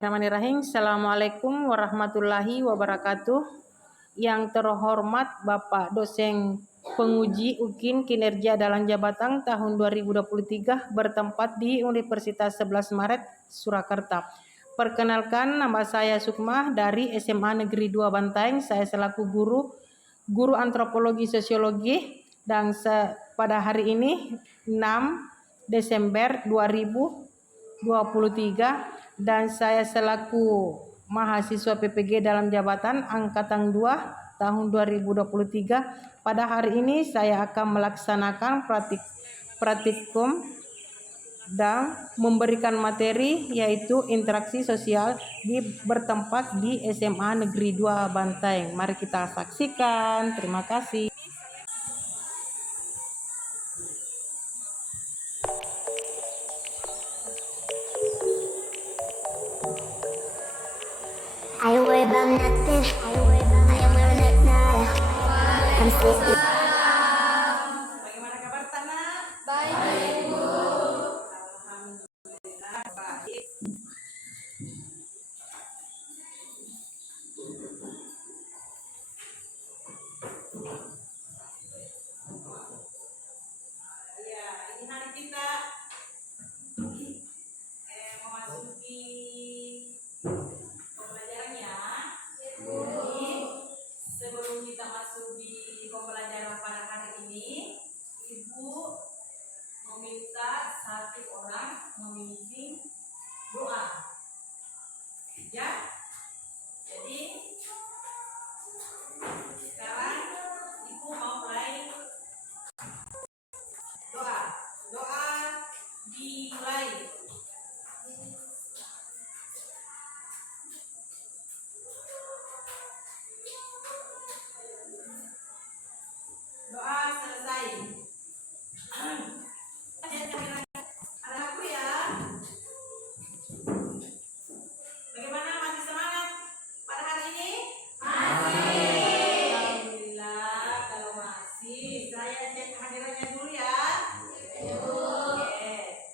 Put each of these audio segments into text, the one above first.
Bismillahirrahmanirrahim. Assalamualaikum warahmatullahi wabarakatuh. Yang terhormat Bapak Dosen Penguji UKIN Kinerja dalam Jabatan tahun 2023 bertempat di Universitas 11 Maret, Surakarta. Perkenalkan, nama saya Sukmah dari SMA Negeri 2 Bantaeng. Saya selaku guru antropologi sosiologi dan pada hari ini 6 Desember 2023 dan saya selaku mahasiswa PPG dalam jabatan Angkatan 2 tahun 2023. Pada hari ini saya akan melaksanakan praktikum dan memberikan materi yaitu interaksi sosial bertempat di SMA Negeri 2 Bantaeng. Mari kita saksikan. Terima kasih. I worry about nothing. I am wearing nada. I'm sleepy. Bagaimana kabar Tanah? Baik, Ibu. Alhamdulillah baik. Ya, ini hari kita memasuki pembelajarannya. Jadi sebelum kita masuk di pembelajaran pada hari ini, Ibu meminta satu orang memimpin doa. Ya. Jadi sekarang Ibu mau mulai doa. Doa dimulai. Doa selesai. Ada aku ya. Bagaimana, masih semangat pada hari ini? Masih. Alhamdulillah, kalau masih saya cek kehadirannya dulu ya. Oke.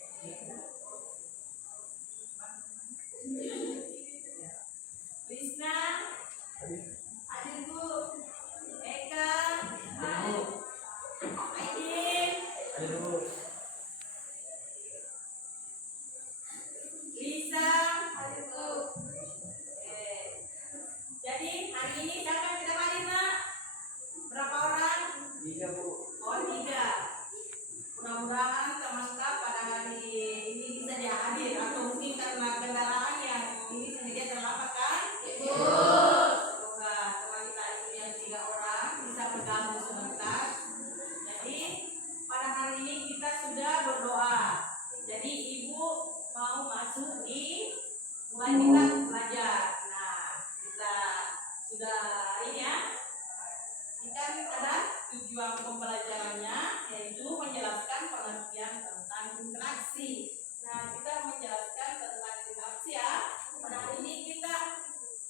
Lisna, Adilku, Eka, Aidin, Lisa, jadi hari ini siapa yang tidak hadir, Nak? Berapa orang? 3, Bu. Oh, 3. Mudah-mudahan teman-teman pada hari ini bisa dia hadir, atau mungkin karena kendaraan yang ini sengaja terlambat kan? Semoga teman kita itu yang 3 orang bisa bergabung sebentar. Jadi pada hari ini kita sudah berdoa. Jadi Ibu mau masuk di mulai kita belajar. Nah, kita sudah ini ya. Kita ada tujuan pembelajarannya yaitu menjelaskan pengertian tentang interaksi. Nah, kita menjelaskan tentang interaksi ya. Pada hari ini kita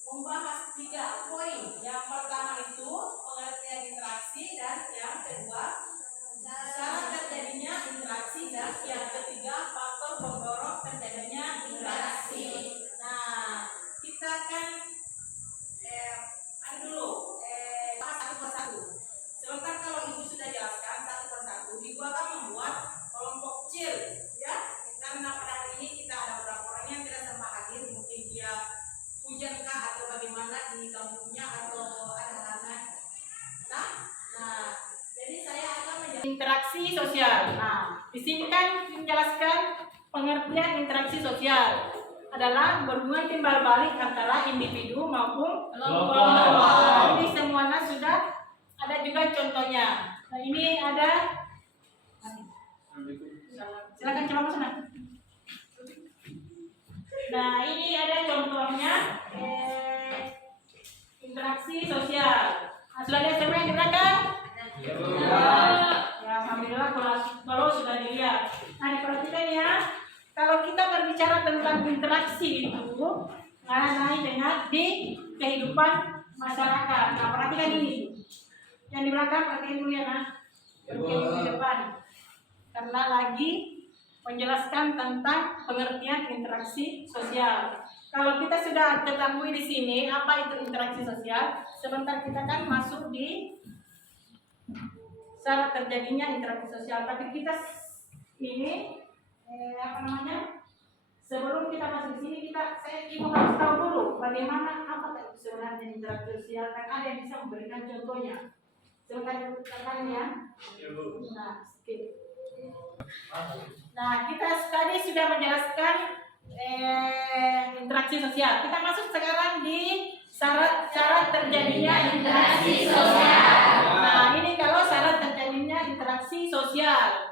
membahas 3 poin. Yang pertama itu pengertian interaksi, dan yang kedua cara terjadinya interaksi, dan yang ketiga faktor pendorong terjadinya interaksi. Nah, kita akan bahas satu persatu. Sebentar kalau Ibu sudah jelaskan satu persatu, Ibu akan membuat kelompok kecil ya. Karena pada hari ini kita ada beberapa orang yang tidak sempat hadir, mungkin dia hujankah atau bagaimana di kampungnya atau ada halangan. Nah, jadi saya akan menjelaskan interaksi sosial. Nah, di sini kan menjelaskan pengertian interaksi sosial adalah berhubungan timbal balik antara individu maupun kelompok. Nah, ini semuanya sudah ada juga contohnya. Nah, ini ada. Silakan coba sana. Nah, ini ada contohnya interaksi sosial. Nah, sudah lihat semua yang di belakang? Ya, alhamdulillah kalau sudah dilihat. Nah, diperhatikan ya. Kalau kita berbicara tentang interaksi itu, naik dengan di kehidupan masyarakat. Nah, perhatikan ini. Yang di belakang perhatikan dulu ya, Nah. Yang di depan. Karena lagi menjelaskan tentang pengertian interaksi sosial. Kalau kita sudah ketahui di sini apa itu interaksi sosial, sebentar kita kan masuk di syarat terjadinya interaksi sosial. Tapi kita ini sebelum kita masuk di sini ibu harus tahu dulu bagaimana apa itu sebenarnya interaksi sosial, dan ada yang bisa memberikan contohnya. Sebentar ibu katakan ya. Nah, sedikit. Nah, kita tadi sudah menjelaskan interaksi sosial. Kita masuk sekarang di syarat terjadinya interaksi sosial. Nah, ini kalau syarat terjadinya interaksi sosial,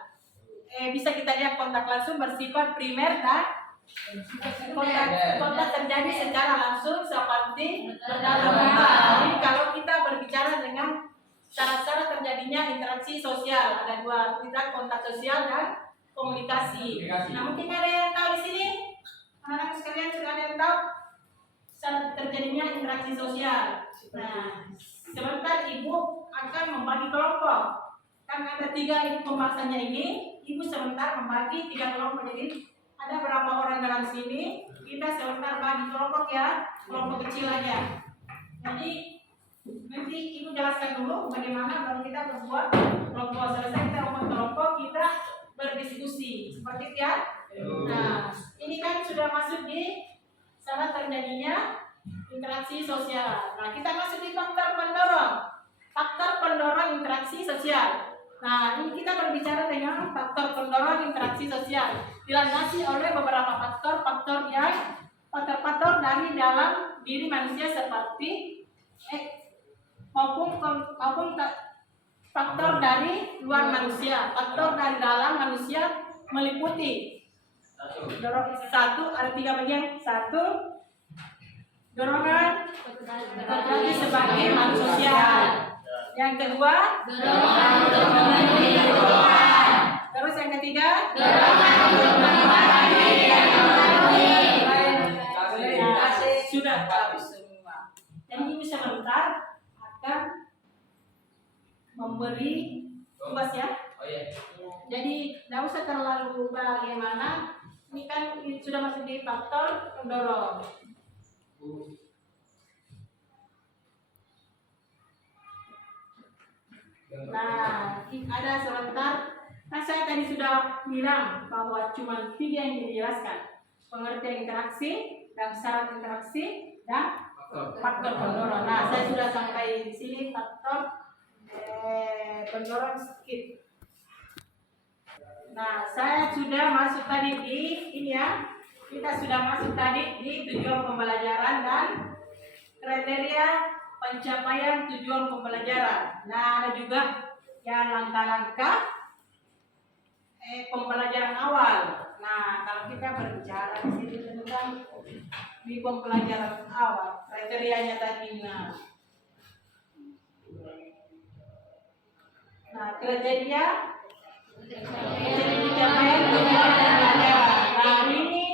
bisa kita lihat kontak langsung bersifat primer dan kontak terjadi secara langsung seperti bertatap muka. Jadi kalau kita berbicara dengan syarat-syarat terjadinya interaksi sosial, ada dua, kita kontak sosial dan komunikasi. Nah, mungkin ada yang tahu di sini, anak-anak sekalian sudah ada yang tahu syarat terjadinya interaksi sosial. Nah, sebentar ibu akan membagi kelompok. Kan ada 3 pembahasannya ini, ibu sebentar membagi 3 kelompok. Jadi ada berapa orang dalam sini, kita sebentar bagi kelompok ya, kelompok kecil aja. Jadi nanti ibu jelaskan dulu bagaimana baru kita membuat kelompok. Selesai kita membuat kelompok, kita berdiskusi seperti itu ya. Nah, ini kan sudah masuk di syarat terjadinya interaksi sosial. Nah, kita masuk di faktor pendorong interaksi sosial. Nah, ini kita berbicara dengan faktor pendorong interaksi sosial, dilandasi oleh beberapa faktor dari dalam diri manusia seperti maupun faktor dari luar manusia. Faktor dari dalam manusia meliputi ada 3 bagian. 1, dorongan berarti sebagai makhluk sosial. Yang kedua, dorongan kehidupan. Terus yang ketiga, dorongan sudah tahu semua. Yang ini sebentar akan memberi tugas ya. Jadi tidak usah terlalu bagaimana. Ini kan sudah masuk di faktor pendorong. Nah, ada sebentar. Kan saya tadi sudah bilang bahwa cuma 3 yang dijelaskan: pengertian interaksi, dan syarat interaksi, dan faktor pendorong. Nah, saya sudah sampai di sini faktor pendorong sedikit. Nah, saya sudah masuk tadi di ini ya. Kita sudah masuk tadi di tujuan pembelajaran dan kriteria pencapaian tujuan pembelajaran. Nah, ada juga ya langkah-langkah pembelajaran awal. Nah, kalau kita berbicara di sini tentang di pembelajaran awal, kriterianya tadi. Nah, kriteria pencapaian tujuan pembelajaran. Nah, ini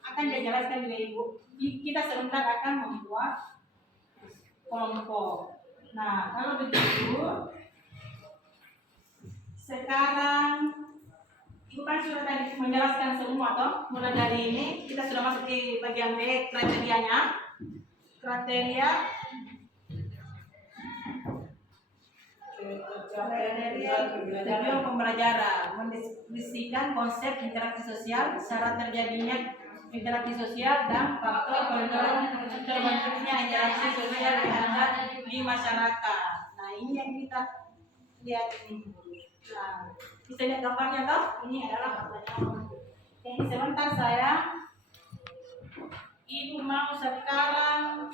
akan dijelaskan oleh Ibu. Kita sebentar akan membuat kelompok. Nah, kalau begitu, sekarang Ibu kan sudah tadi menjelaskan semua toh. Mulai dari ini kita sudah masuk di bagian B, kriterianya. Kriteria tujuan pembelajaran, mendiskusikan konsep interaksi sosial, syarat terjadinya interaksi sosial, dan faktor pendorong terbentuknya interaksi sosial yang ada di masyarakat. Nah, ini yang kita lihat ini. Nah, bisa lihat gambarnya toh? Ini adalah gambarnya. Jadi sebentar Ibu mau sekarang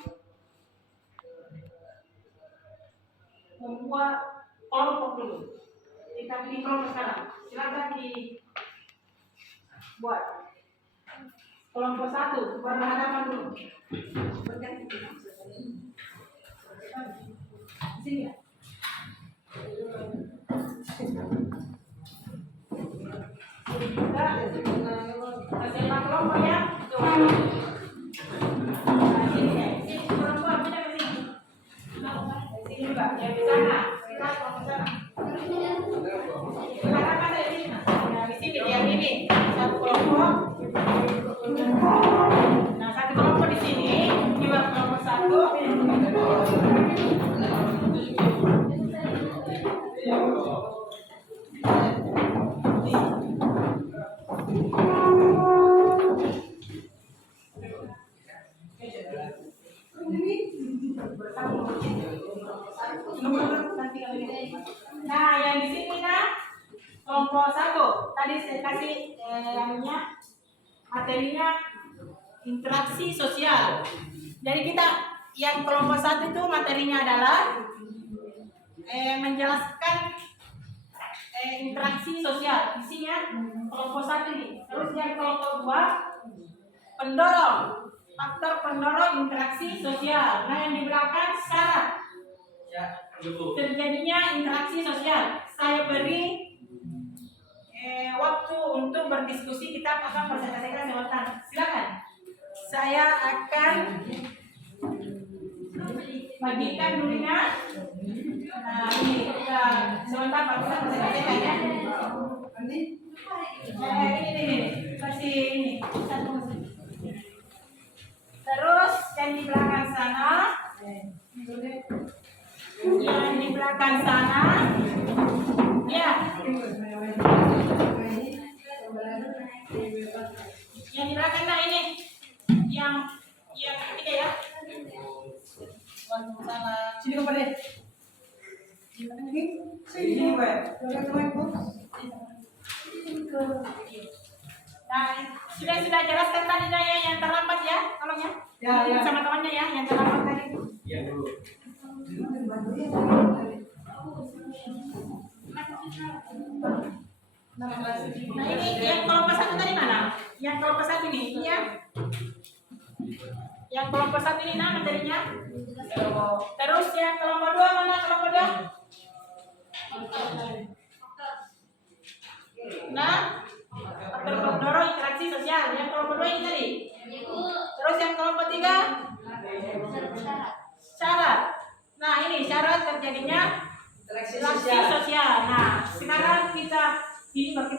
membuat kelompok dulu. Kita pilih kelompok sekarang. Silakan dibuat. Kelompok 1 berhadapan dulu. Berganti. Sini ya. Jadi kita kasih kelompok ya. Nah, sini ya. Sini kelompok kita ke sini. Sini juga. Yang di sana. Kita kelompok sana. Berhadapan dari sini. Nah, di sini dia. Nah, yang di sini nah kelompok 1 tadi saya kasih materinya interaksi sosial. Jadi kita yang kelompok 1 itu materinya adalah menjelaskan interaksi sosial. Isinya kelompok 1 ini. Terus yang kelompok 2 pendorong, faktor pendorong interaksi sosial. Nah, yang di belakang syarat terjadinya interaksi sosial. Saya beri waktu untuk berdiskusi, kita akan presentasikan sebentar. Silakan. Saya akan bagikan dulunya. Nah, ini kita sebentar Pak kita presentasikan ya. Ini masih ini. Terus yang di belakang sana, yang di belakang sana, ya. Yang di belakang nah ini, yang ketiga ya. Waalaikumsalam. Sini kepada deh. Sini Pak. Nah, sudah jelaskan tadi ya yang terlambat ya, tolong ya. Ya. Sama temannya ya, yang terlambat tadi. Iya dulu. Nah ini yang kelompok 1 tadi mana? Yang kelompok 1 ini ya. Yang kelompok 1 ini nah materinya. Terus yang kelompok 2 mana kelompok 2? Nah, faktor pendorong interaksi sosial. Yang kelompok 2 ini tadi. Terus yang kelompok 3 syarat. Nah ini syarat terjadinya interaksi sosial. Nah sekarang kita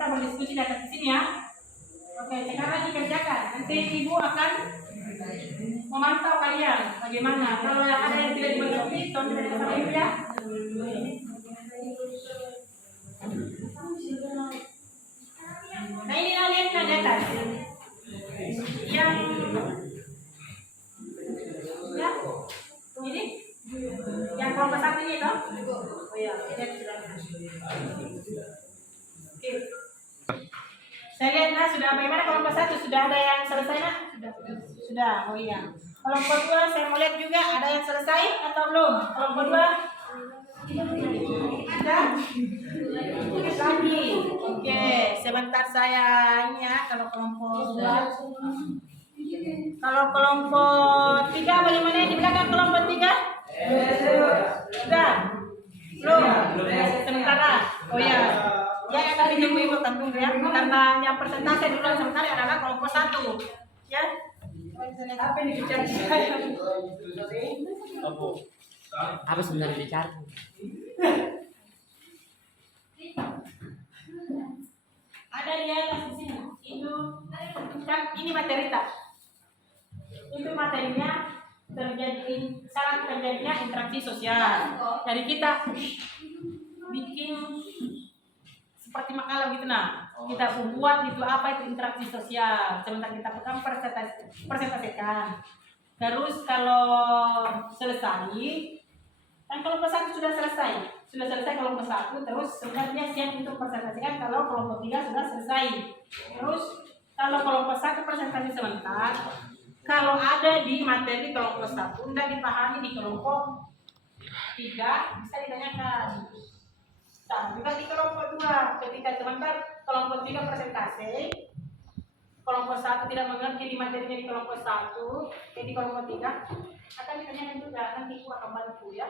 berdiskusi di atas sini ya. Oke, sekarang dikerjakan. Nanti ibu akan memantau kalian bagaimana. Kalau yang ada yang tidak dimengerti, tolong tidak sama ibu ya. Nah ini lihat di atas. Yang ya ini yang kelompok 1 ini toh. Oh iya, oke. Saya lihat nah sudah bagaimana kelompok 1 sudah ada yang selesai nah? Sudah. Oh iya. Kelompok 2 saya mau lihat juga ada yang selesai atau belum? Kelompok 2 ada? Lagi. Oke, sebentar saya ini ya kalau kelompok 2. Kalau kelompok 3 bagaimana di belakang kelompok 3? Sudah? Belum? Sementara. Oh ya. Ya akan ditunggu ibu tentu ya. Karena yang persentase dulu sementara adalah kelompok 1. Ya. Apa yang dicari saya? Apa sebenarnya dicari? Ada di atas di sini. Ini materi tak? Itu materinya syarat terjadinya interaksi sosial. Jadi kita bikin seperti makalah gitu nah. Kita buat itu apa itu interaksi sosial. Sebentar kita akan presentasikan. Terus kalau selesai, kan kelompok 1 sudah selesai. Sudah selesai kelompok 1, terus sebenarnya siap untuk presentasikan kalau kelompok 3 sudah selesai. Terus kalau kelompok 1 presentasi sebentar. Kalau ada di materi kelompok 1 tidak dipahami di kelompok 3 bisa ditanyakan. Nah, juga di kelompok 2 ketika sebentar kelompok 3 presentasi, kelompok 1 tidak mengerti di materinya di kelompok 1, jadi kelompok 3 akan ditanyakan juga, nanti aku akan bantu ya.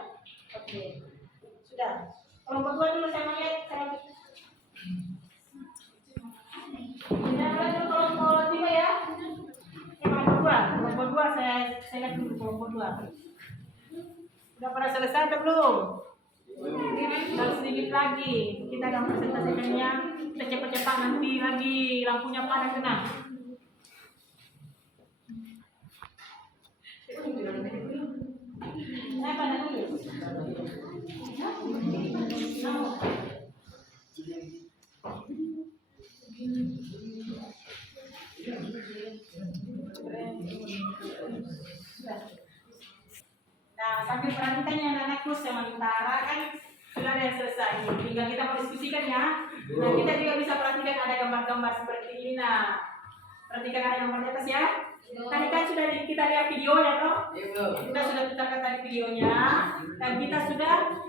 Oke, sudah. Kelompok 2 dulu saya melihat tidak ada kelompok 3 ya. Kelompok 2 saya lihat dulu kelompok 2. Sudah pada selesai atau belum? Dan sedikit lagi kita akan presentasikannya cepat-cepat nanti lagi lampunya padam kena. Saya pada dulu. Nah, sambil perhatikan ya anak-anakku, sementara kan sudah ada yang selesai. Tinggal kita mau diskusikan ya. Nah, kita juga bisa perhatikan ada gambar-gambar seperti ini. Nah, perhatikan ada gambar di atas ya. Tadi kan sudah kita lihat videonya toh. Kita sudah putarkan tadi videonya dan kita sudah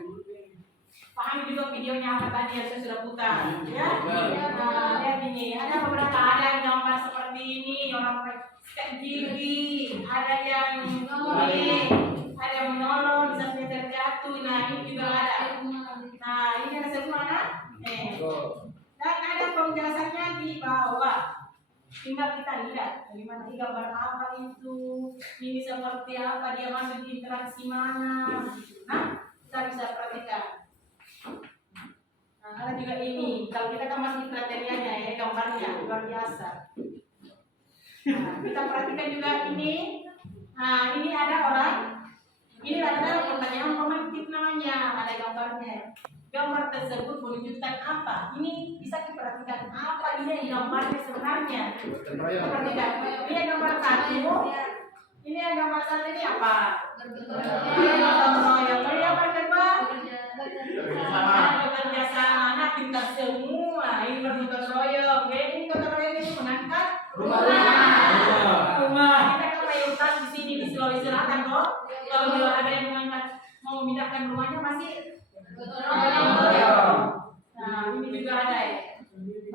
pahami juga videonya apa tadi yang saya sudah putar ya. Nah, lihat ini ada beberapa ada yang gambar seperti ini orang sikat gigi, ada yang ini, ada yang menolong bisa terjatuh. Nah, ini juga ada. Nah, ini ada semua kan? Dan ada penjelasannya di bawah. Tinggal kita lihat bagaimana gambar apa itu, ini seperti apa, dia masuk di interaksi mana. Nah, kita bisa perhatikan. Nah, ada juga ini. Kalau kita kan masih kriterianya ya, gambarnya luar biasa. Nah, kita perhatikan juga ini. Nah, ini ada orang. Ini ada pertanyaan romantis namanya, ada gambarnya. Gambar tersebut menunjukkan apa? Ini bisa diperhatikan apa ini gambarnya sebenarnya. Perhatikan. Ini gambar satu. Ini gambar satu ini apa? Yang gambar kedua? Bekerja sama. Nah, pintar semua. Ini bergotong royong. Ini gotong royong ini mengangkat rumah. Kita kan mayoritas di sini di Sulawesi Selatan kok. Kalau ada yang mengangkat mau memindahkan rumahnya masih nah, ini juga ada ya.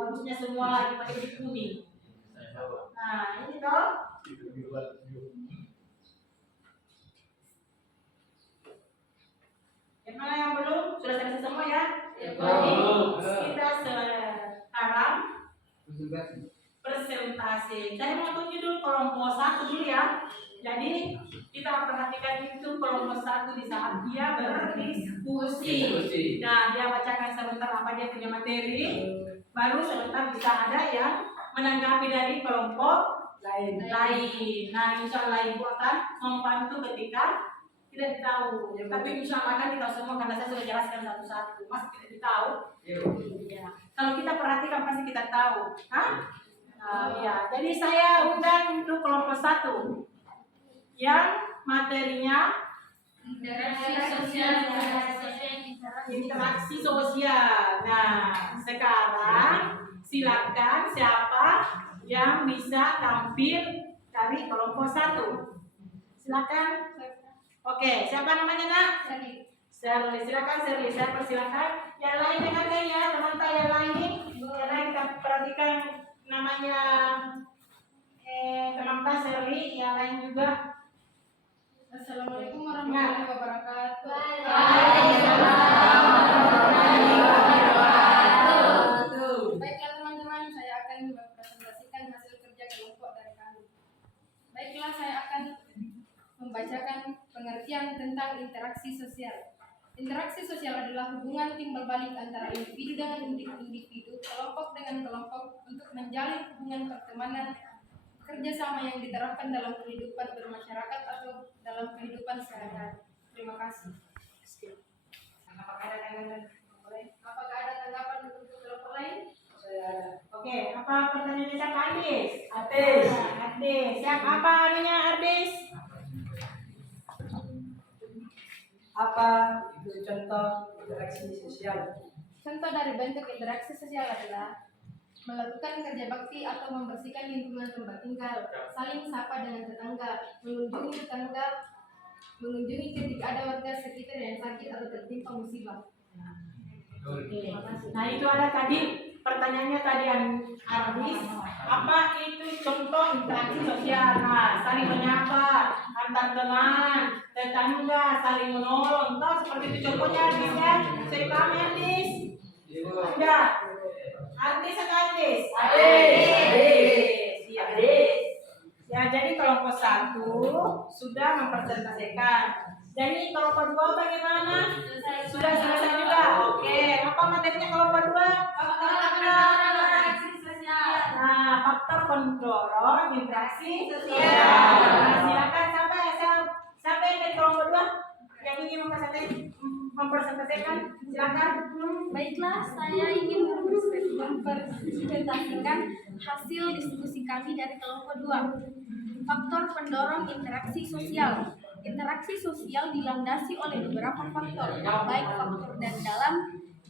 Bagusnya semua lagi pakai biji kuning. Nah, ini toh. Yang mana yang belum? Sudah selesai semua ya? Kita sekarang presentasi. Saya mau tunjuk dulu kelompok 1 dulu ya. Jadi kita perhatikan itu kelompok 1 di saat dia berdiskusi. Nah, dia bacakan sebentar apa dia punya materi, baru sebentar bisa ada yang menanggapi dari kelompok lain. Nah, insya Allah ibu akan membantu ketika tidak tahu. Tapi insya Allah kan kita semua karena saya sudah jelaskan satu-satu. Masih tidak tahu. Ya. Kalau kita perhatikan pasti kita tahu. Ya. Jadi saya undang untuk kelompok 1. Yang materinya interaksi sosial. Nah, sekarang silakan siapa yang bisa tampil dari kelompok 1. Silakan. Oke, siapa namanya nak? Shirley. Silakan Shirley. Saya persilakan. Yang lain dengarkan ya, teman-teman yang lain. Karena kita perhatikan namanya teman-teman Shirley. Yang lain juga. Assalamualaikum warahmatullahi wabarakatuh. Baiklah teman-teman, saya akan mempresentasikan hasil kerja kelompok dari kami. Baiklah, saya akan membacakan pengertian tentang interaksi sosial. Interaksi sosial adalah hubungan timbal balik antara individu dengan individu, kelompok dengan kelompok untuk menjalin hubungan pertemanan kerjasama yang diterapkan dalam kehidupan bermasyarakat atau dalam kehidupan sehari-hari. Terima kasih. Apakah ada tanggapan untuk kelompok lain? Oke, apa pertanyaannya siapa? Ardis. Siapa apa namanya Ardis? Apa itu contoh interaksi sosial? Contoh dari bentuk interaksi sosial adalah melakukan kerja bakti atau membersihkan lingkungan tempat tinggal, saling sapa dengan tetangga, mengunjungi ketika ada warga sekitar yang sakit atau tertimpa musibah. Nah, itu ada tadi pertanyaannya tadi Ardis, apa itu contoh interaksi sosial? Nah, saling menyapa antar teman, tetangga, saling menolong. Tahu seperti itu contohnya Ardis ya? Saya paham ya Ardis? Sudah. Ardis atau Ardis? Ya, jadi kelompok 1 sudah mempresentasikan. Jadi kelompok 2 bagaimana? Sudah selesai juga. Oke, apa materinya kelompok 2? Nah, faktor pendorong interaksi sosial. Nah, silakan siapa yang dari kelompok 2 yang ingin mempresentasikan? Silakan. Baiklah, saya ingin mempresentasikan hasil diskusi kami dari kelompok 2. Faktor pendorong interaksi sosial. Interaksi sosial dilandasi oleh beberapa faktor, baik faktor dari dalam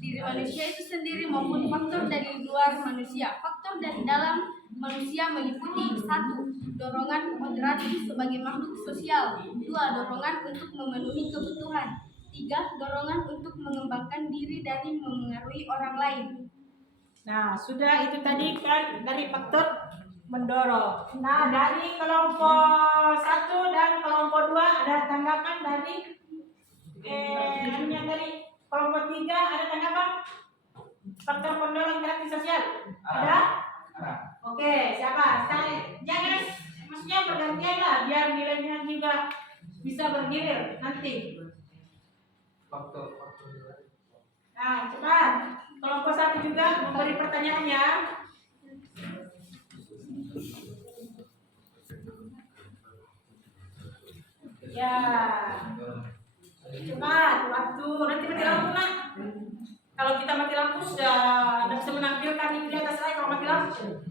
diri manusia itu sendiri maupun faktor dari luar manusia. Faktor dari dalam manusia meliputi 1. Dorongan moderatif sebagai makhluk sosial. 2. Dorongan untuk memenuhi kebutuhan. 3. Dorongan untuk mengembangkan diri dan memengaruhi orang lain. Nah, sudah itu tadi kan dari faktor mendorong. Nah, dari kelompok 1 dan kelompok 2 ada tanggapan dari anunya tadi. Kelompok 3 ada tanggapan? Faktor pendorong interaksi sosial. Ada? Oke, siapa? Jangan, maksudnya bergantian lah biar nilainya juga bisa bergilir nanti. Nah, cepat. Kelompok 1 juga memberi pertanyaan ya. Ya. Cepat, waktu nanti mati lampu nak. Kalau kita mati lampu sudah tidak bisa menampilkan itu di atas saya kalau mati lampu.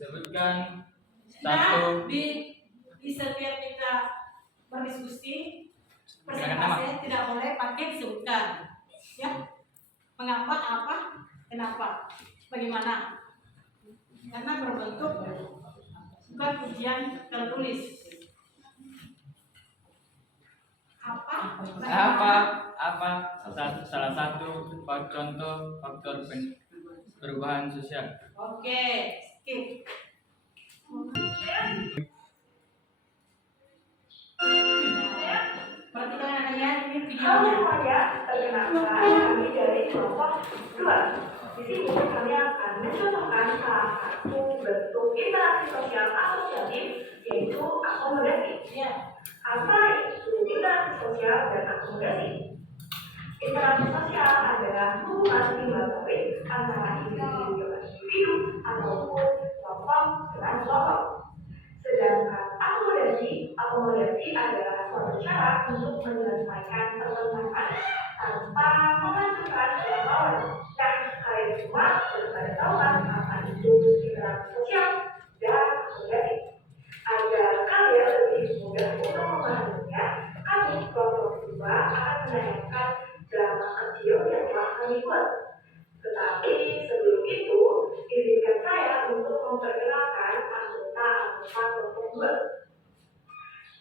Sebutkan Nah, di setiap kita berdiskusi presentasi tidak boleh pakai disebutkan. Ya. Mengapa, apa, kenapa, bagaimana? Karena berbentuk bukan ujian tertulis. Salah satu contoh faktor perubahan sosial. Oke, skip. Perhatikan anak-anak ini videonya. Perkenalkan, kami dari kelompok 2. Di sini kami akan mencontohkan salah satu bentuk interaksi sosial asosiatif, yaitu akomodasi. Apa itu interaksi sosial dan akomodasi? Interaksi sosial adalah hubungan simultatif antara individu dengan individu ataupun kelompok dengan kelompok. Sedangkan akomodasi adalah suatu cara untuk menyelesaikan pertentangan tanpa menghancurkan orang. Nah, kalian semua sudah pada tahu kan apa itu interaksi sosial dan akomodasi. Agar kalian lebih mudah untuk memahaminya, kami kelompok 2 akan menayangkan drama kecil yang telah kami buat. Tetapi sebelum itu, izinkan saya untuk memperkenalkan anggota kelompok 2.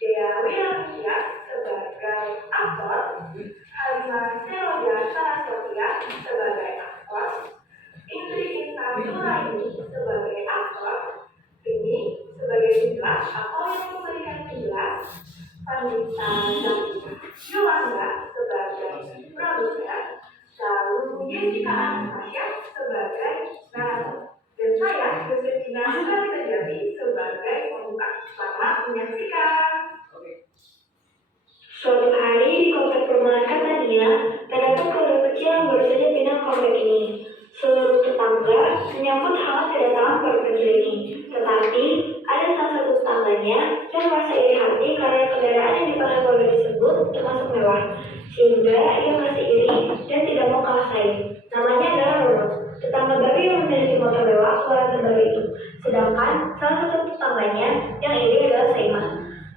Dea Wirania sebagai aktor, Halimah Seloya Saraswati sebagai aktor, Indri Intan Nuraini sebagai aktor, ini sebagai penjelas atau yang memberikan penjelas, Pandita Yolanda sebagai produser, lalu Jessica Anastasia sebagai narator, dan saya Yosefina Sukarti sebagai pembuka. Selamat menyaksikan. Suatu hari di komplek perumahan Katania, terdapat keluarga kecil yang baru saja pindah ke komplek ini. Seluruh tetangga menyambut hangat kedatangan keluarga kecil ini. Tetapi, ada salah satu tetangganya yang merasa iri hati karena kendaraan yang dipakai keluarga tersebut termasuk mewah. Sehingga ia merasa iri dan tidak mau kalah saing. Namanya adalah Rono, tetangga baru yang memiliki motor mewah keluarga terbaru itu. Sedangkan salah satu tetangganya yang iri adalah Saimah.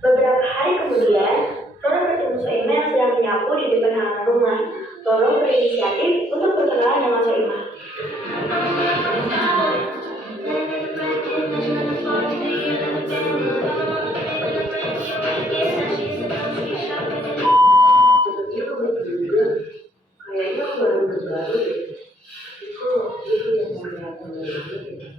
Beberapa hari kemudian, Rono bertemu Soimah yang sedang menyapu di depan halaman rumah. Rono berinisiatif untuk berkenalan dengan Soimah. Kayaknya aku baru terbaru deh. Itu yang kelihatan banget.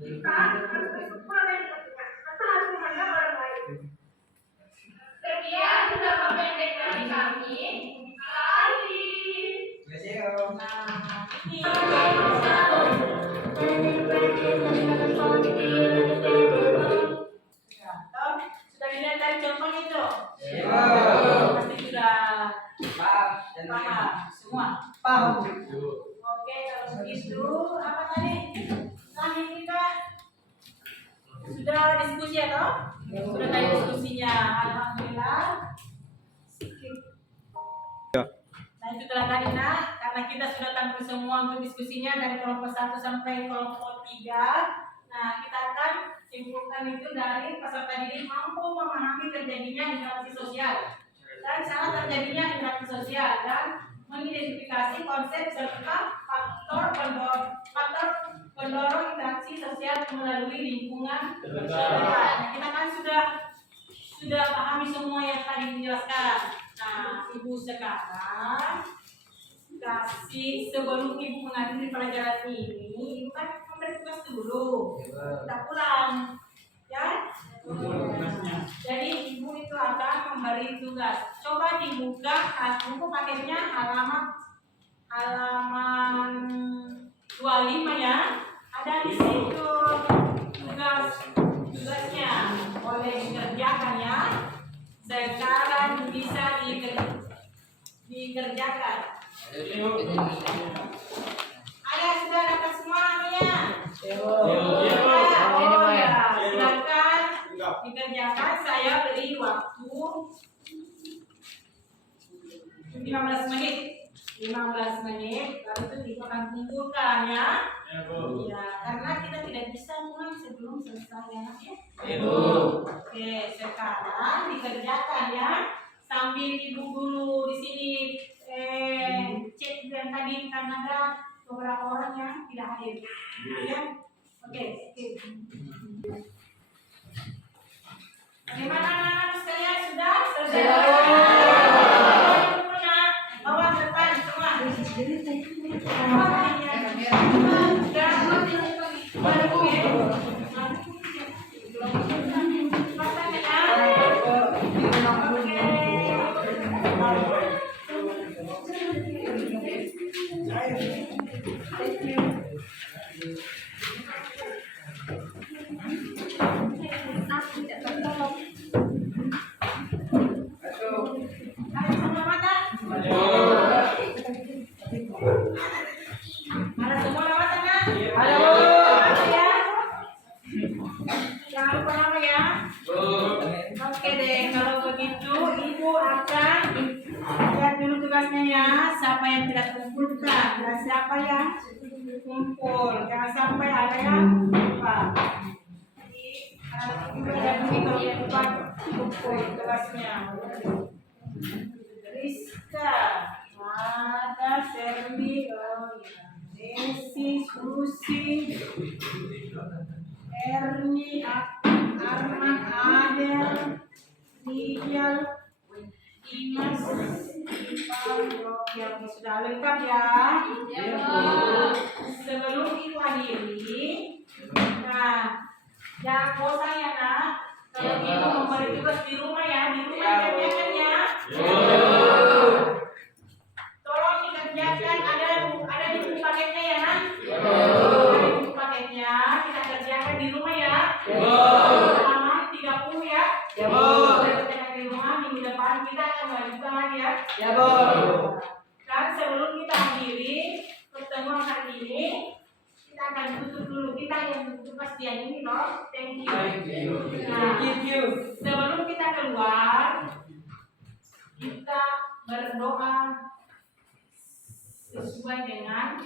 Kita harus bersyukur dan berdoa tanpa harus memandang orang lain. Sekian sudah memendek dari kami. Terima kasih. Sudah dilihat dari contoh itu? Pasti sudah paham semua. Paham. Oke, kalau begitu apa tadi? Tadi kita sudah diskusi ya toh? Sudah tadi diskusinya. Alhamdulillah. Nah itu telah tadi nak, karena kita sudah tampil semua untuk diskusinya dari kelompok 1 sampai kelompok 3. Nah kita akan simpulkan itu dari peserta didik mampu memahami terjadinya interaksi sosial dan cara terjadinya interaksi sosial dan mengidentifikasi konsep serta faktor pendorong interaksi sosial melalui lingkungan terdekat. Nah, kita kan sudah pahami semua yang tadi dijelaskan. Nah, ibu sekarang kasih sebelum ibu menghadiri pelajaran ini, ibu kan memberi tugas dulu. Kita pulang, ya. Jadi ibu itu akan memberi tugas. Coba dibuka buku paketnya halaman 25 ya. Ada di situ tugasnya. Boleh dikerjakan ya. Sekarang bisa dikerjakan. Ayah sudah dapat semuanya. Oh ya, silakan dikerjakan. Saya beri waktu 15 menit. 15 menit. Lalu itu ibu akan kumpulkan ya. Ya, karena kita tidak bisa pulang sebelum selesai ya. Oke, sekarang dikerjakan ya. Sambil ibu dulu di sini cek yang tadi karena ada beberapa orang yang tidak hadir. Ya. Oke. Bagaimana anak-anak sekalian sudah bawa depan semua. Oke deh, kalau begitu ibu akan lihat dulu tugasnya ya. Siapa yang tidak kumpulkan dan siapa yang kumpul. Jangan sampai ada yang lupa. Ibu ada begitu yang lupa kumpul tugasnya. Rizka, ada Serbi, Desi, Susi, Erni, Arman, Adel, Rijal, Dimas, Ipal, oke sudah lengkap ya. Sebelum ibu hadiri, nah jangan bosan ya nak. Kalau ibu memberi tugas di rumah ya, kerjakan ya. Tolong dikerjakan, ada di buku paketnya ya nak. Ada di buku paketnya, kita kerjakan di rumah ya. Halaman 30 ya. Kita kerjakan di rumah, minggu depan kita akan melanjutkan lagi ya. Dan sebelum kita akhiri pertemuan hari ini, kita akan tutup dulu. Kita yang tutup pastian ini loh. Thank you. Nah, sebelum kita keluar, kita berdoa sesuai dengan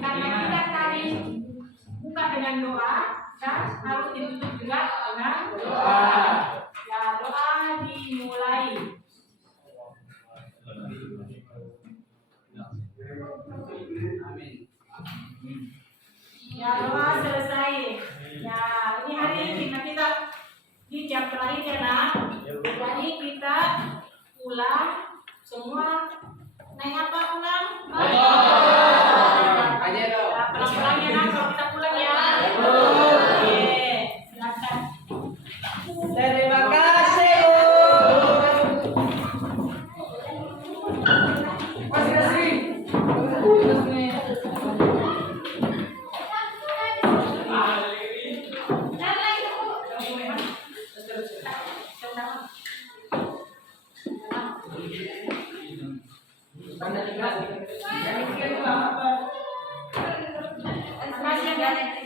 karena kita tadi buka dengan doa dan harus ditutup juga dengan doa. Ya, doa dimulai. Ya, doa selesai. Ya, ini hari ini kita di jam terakhir ya nak. Jadi kita pulang semua naik apa pulang? Pelan-pelan ya nak kalau kita pulang ya. Terima kasih.